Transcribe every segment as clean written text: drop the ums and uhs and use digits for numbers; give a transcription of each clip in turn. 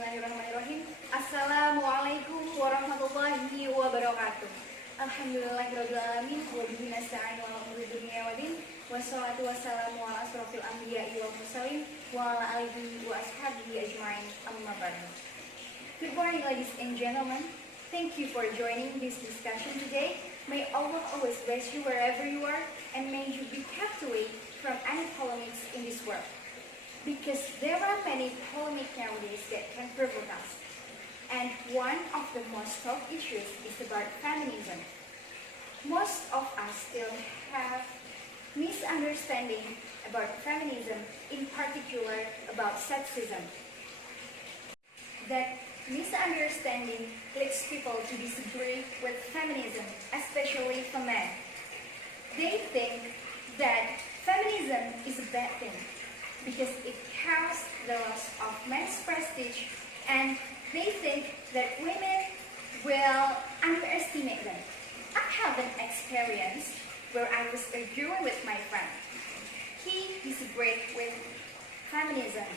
Bismillahirrahmanirrahim. Assalamualaikum warahmatullahi wabarakatuh. Alhamdulillahirabbil alamin wa bihi nasta'in ala umuri dunya waddin. Wassalatu wassalamu ala asrofil anbiya'i wal mursalin wa ala alihi wa ashabihi ajma'in. Amma ba'du. Good morning, ladies and gentlemen. Thank you for joining this discussion today. May Allah always bless you wherever you are, and may you be kept away from any polemics in this world. Because there are many polemics nowadays that can provoke us. And one of the most top issues is about feminism. Most of us still have misunderstanding about feminism, in particular about sexism. That misunderstanding leads people to disagree with feminism, especially for men. They think that feminism is a bad thing because it counts the loss of men's prestige, and they think that women will underestimate them. I have an experience where I was arguing with my friend. He disagreed with feminism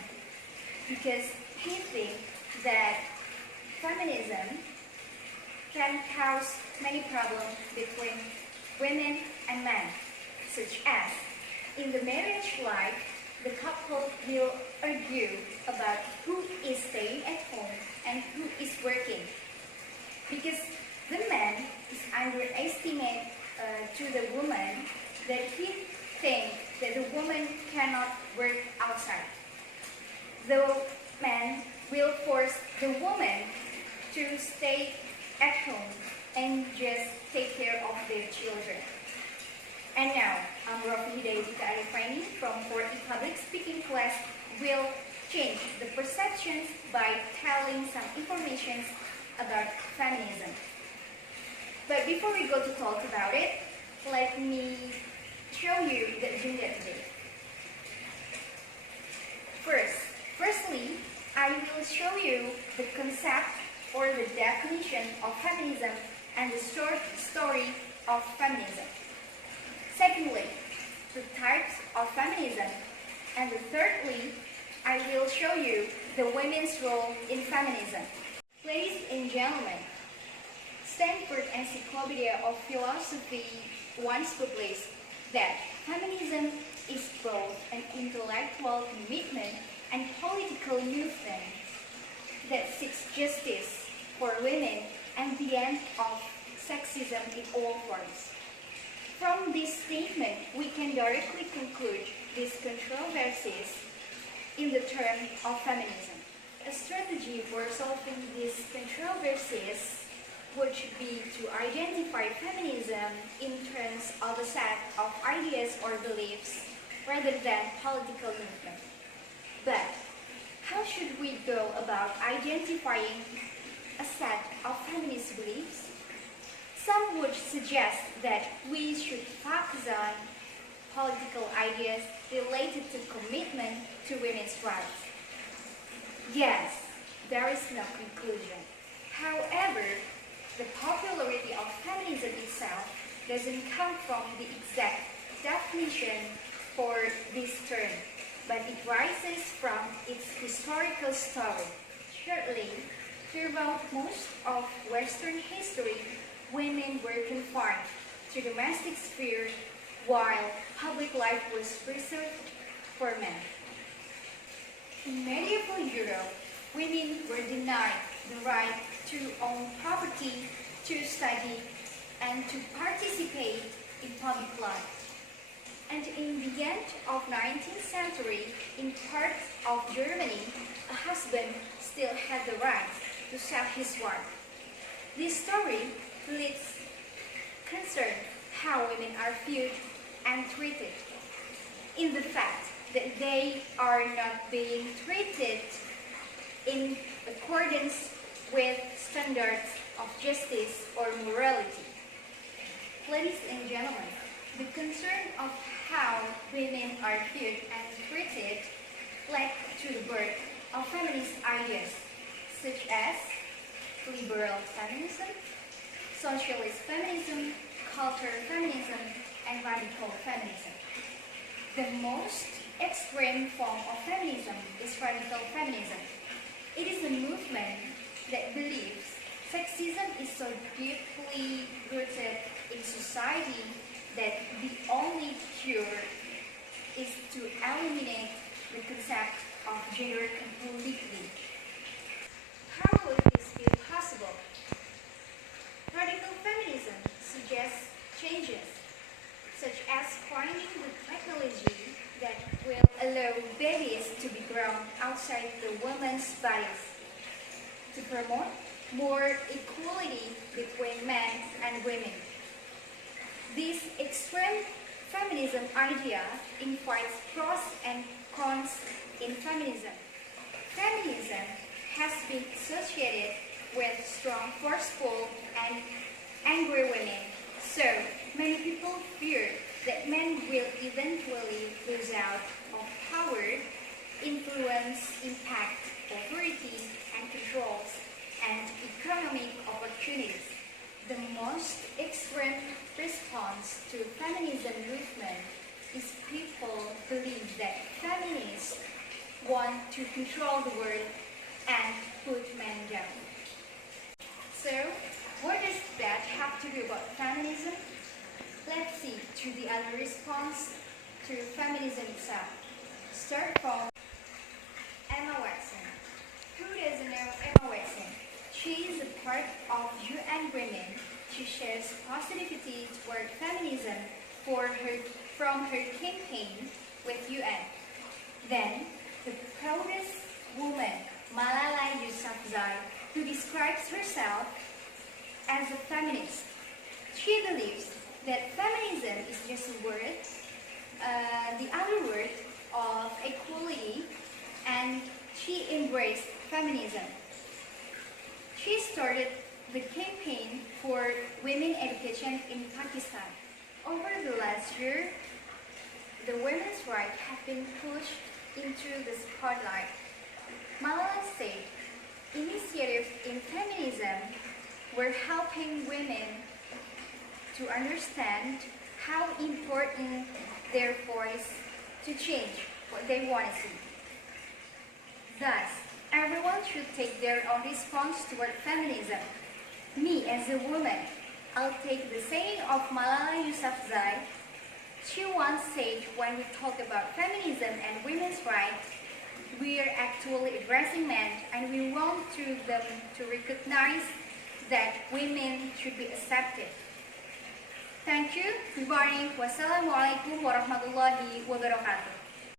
because he thinks that feminism can cause many problems between women and men, such as in the marriage life, the couple will argue about who is staying at home and who is working. Because the man is underestimate to the woman that he thinks that the woman cannot work outside. The man will force the woman to stay at home and just take care of their children. And now, I'm Rafi Hidayati Arifaini from 4E Public Speaking class will change the perceptions by telling some information about feminism. But before we go to talk about it, let me show you the agenda today. Firstly, I will show you the concept or the definition of feminism and the short story of feminism. Secondly, the types of feminism. And thirdly, I will show you the women's role in feminism. Ladies and gentlemen, Stanford Encyclopedia of Philosophy once published that feminism is both an intellectual commitment and political movement that seeks justice for women and the end of sexism in all forms. From this statement, we can directly conclude these controversies in the term of feminism. A strategy for solving these controversies would be to identify feminism in terms of a set of ideas or beliefs rather than political movement. But how should we go about identifying a set of feminist beliefs? Some would suggest that we should focus on political ideas related to commitment to women's rights. Yes, there is no conclusion. However, the popularity of feminism itself doesn't come from the exact definition for this term, but it rises from its historical story. Surely, throughout most of Western history, women were confined to domestic sphere while public life was reserved for men. In medieval Europe, women were denied the right to own property, to study, and to participate in public life. And in the end of 19th century, in parts of Germany, a husband still had the right to sell his wife. This story leads concern how women are viewed and treated, in the fact that they are not being treated in accordance with standards of justice or morality. Ladies and gentlemen, the concern of how women are viewed and treated led to the birth of feminist ideas such as liberal feminism, socialist feminism, cultural feminism, and radical feminism. The most extreme form of feminism is radical feminism. It is a movement sexism is so deeply rooted in society that the only cure is to eliminate the concept of gender completely. How would this be possible? Radical feminism suggests changes, such as finding the technology that will allow babies to be grown outside the women's bodies, to promote more equality between men and women. This extreme feminism idea invites pros and cons in feminism. Feminism has been associated with strong, forceful, and angry women, so many people fear that men will eventually lose out of power, influence, impact, authority, and controls, and economic opportunities. The most extreme response to feminism movement is people believe that feminists want to control the world and put men down. So, what does that have to do about feminism? Let's see to the other response to feminism itself. Start from Emma Watson. Who doesn't know Emma Watson? She is a part of UN Women. She shares positivity toward feminism from her campaign with UN. Then, the proudest woman, Malala Yousafzai, who describes herself as a feminist. She believes that feminism is just a word, the other word of equality, and she embraced feminism. She started the campaign for women education in Pakistan. Over the last year, the women's rights have been pushed into the spotlight. Malala said, initiatives in feminism were helping women to understand how important their voice to change what they want to see. Thus, everyone should take their own response toward feminism. Me as a woman, I'll take the saying of Malala Yousafzai. She once said, when we talk about feminism and women's rights, we are actually addressing men, and we want them to recognize that women should be accepted. Thank you. Good morning. Wassalamualaikum warahmatullahi wabarakatuh.